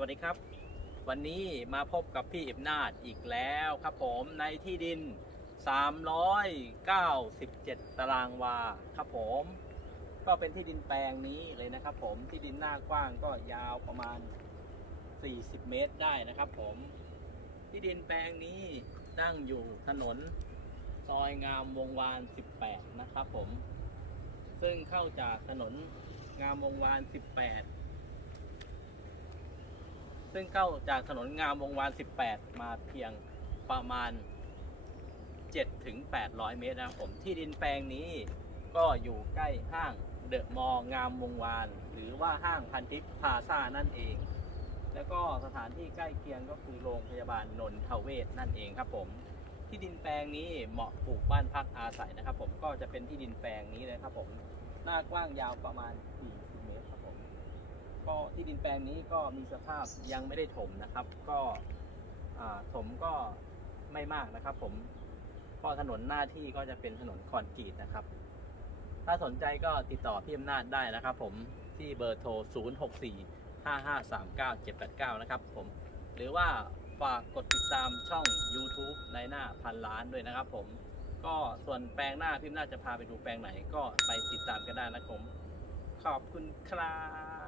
วัสดีครับ วันนี้มาพบกับพี่อิบนาดอีกแล้วครับผมในที่ดิน 397 ตารางวาครับผม ก็เป็นที่ดินแปลงนี้เลยนะครับผมที่ดินหน้ากว้างก็ยาวประมาณ 40 เมตรได้นะครับผม ที่ดินแปลงนี้ตั้งอยู่ถนนซอยงามวงวาน 18 นะครับผม ซึ่งเข้าจากถนนงามวงวาน 18 ซึ่งเข้าจากถนนงามวงวาน 18 มาเพียงประมาณ 7-800 เมตรนะครับผมที่ดินแปลงนี้ก็อยู่ใกล้ห้างเดอะมอลล์งามวงวาน หรือว่าห้างพันทิพย์พาซ่านั่นเอง แล้วก็สถานที่ใกล้เคียงก็คือโรงพยาบาลนนทเวศนั่นเองครับผม ที่ดินแปลงนี้เหมาะปลูกบ้านพักอาศัยนะครับ ผมก็จะเป็นที่ดินแปลงนี้เลยครับผมหน้ากว้างยาวประมาณ4 เมตรครับผม ก็ที่ดินแปลงนี้ก็มีสภาพยังไม่ได้ถมนะครับ ก็ถมก็ไม่มากนะครับ ผมเพราะถนนหน้าที่ก็จะเป็นถนนคอนกรีตนะครับ ถ้าสนใจก็ติดต่อพี่อำนาจได้นะครับ ผมที่เบอร์โทร 064 5539 789 นะครับ ผมหรือว่าฝากกดติดตามช่อง YouTube ในหน้าพันล้านด้วยนะครับ ผมก็ส่วนแปลงหน้าพี่อำนาจจะพาไปดูแปลงไหนก็ไปติดตามกันได้นะครับผมขอบคุณครับ